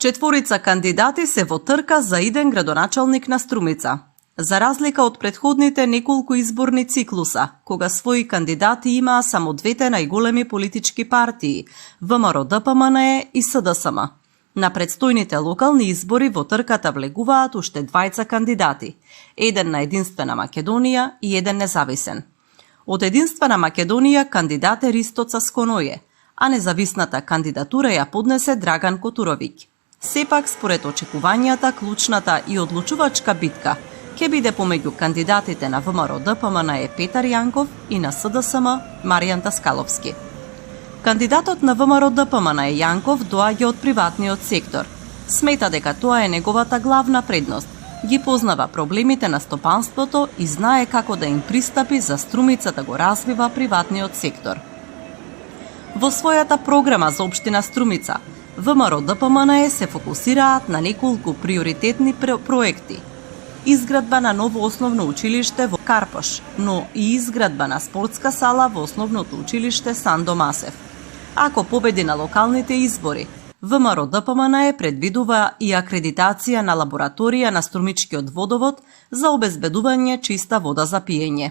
Четворица кандидати се во трка за иден градоначалник на Струмица. За разлика од претходните неколку изборни циклуса, кога своји кандидати имаа само двете најголеми политички партии – ВМРО-ДПМНЕ и СДСМ. На предстојните локални избори во трката влегуваат уште двајца кандидати, еден на Единствена Македонија и еден независен. Од Единствена Македонија кандидат е Ристо Цасконоје, а независната кандидатура ја поднесе Драган Котуровиќ. Сепак, според очекувањата, клучната и одлучувачка битка ќе биде помеѓу кандидатите на ВМРО-ДПМНЕ Петар Јанков и на СДСМ Маријан Даскаловски. Кандидатот на ВМРО-ДПМНЕ Јанков доаѓа од приватниот сектор. Смета дека тоа е неговата главна предност. Ги познава проблемите на стопанството и знае како да им пристапи за Струмица да го развива приватниот сектор. Во својата програма за општина Струмица, ВМРО-ДПМНЕ се фокусираат на неколку приоритетни проекти. Изградба на ново основно училиште во Карпош, но и изградба на спортска сала во основното училиште Сандо Масев. Ако победи на локалните избори, ВМРО-ДПМНЕ предвидува и акредитација на лабораторија на Струмичкиот водовод за обезбедување чиста вода за пиење.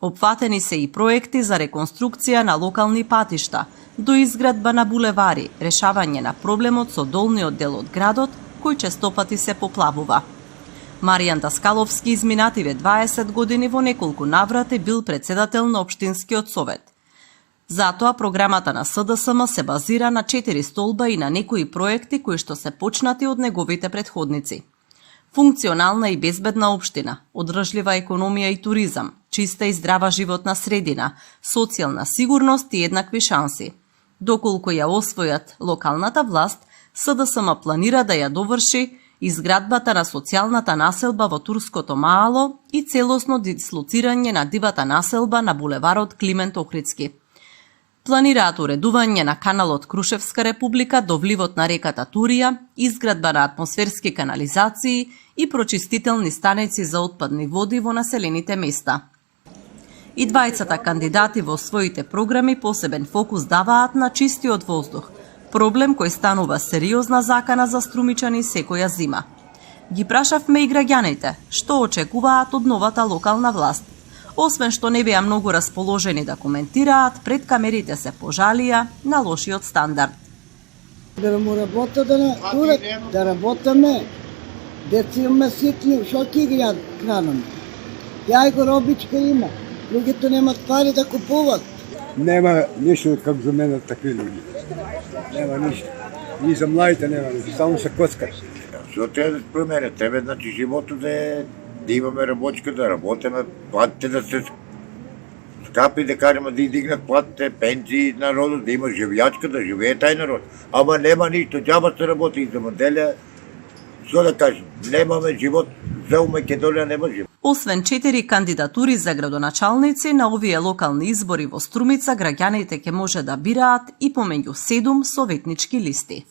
Опфатени се и проекти за реконструкција на локални патишта, до изградба на булевари, решавање на проблемот со долниот дел од градот, кој честопати се поплавува. Маријан Даскаловски изминативе 20 години во неколку наврати бил председател на Општинскиот совет. Затоа програмата на СДСМ се базира на 4 столба и на некои проекти кои што се почнати од неговите претходници. Функционална и безбедна општина, одржлива економија и туризам, чиста и здрава животна средина, социјална сигурност и еднакви шанси. Доколку ја освојат локалната власт, СДСМ планира да ја доврши изградбата на социјалната населба во Турското Маало и целосно дислоцирање на дивата населба на булеварот Климент Охридски. Планираат уредување на каналот Крушевска република до вливот на реката Турија, изградба на атмосферски канализации и прочистителни станици за отпадни води во населените места. И двајцата кандидати во своите програми посебен фокус даваат на чистиот воздух, проблем кој станува сериозна закана за струмичани секоја зима. Ги прашавме и граѓаните што очекуваат од новата локална власт. Освен што не беа многу расположени да коментираат, пред камерите се пожалија на лошиот стандард. Да му работа да работаме, деца имаме ситни, шо ќе ги хранаме? Јајко робичка има, луѓето немат пари да купуват. Нема ништо како за мене такви луѓе. Нема ништо. И за младите нема ништо, само се коцкаш. Што треба да промене? Тебе, значи, животот да имаме работичка, да работиме, платите да се скапи, да кажеме да дигнат платите, пенсии народот, да има живејачка, да живее тај народ. Ама нема ништо, џаба се работи и за моделја. Што да кажем, немаме живот, за Македонија нема живот. Освен 4 кандидатури за градоначалници, на овие локални избори во Струмица граѓаните ќе може да бираат и помеѓу 7 советнички листи.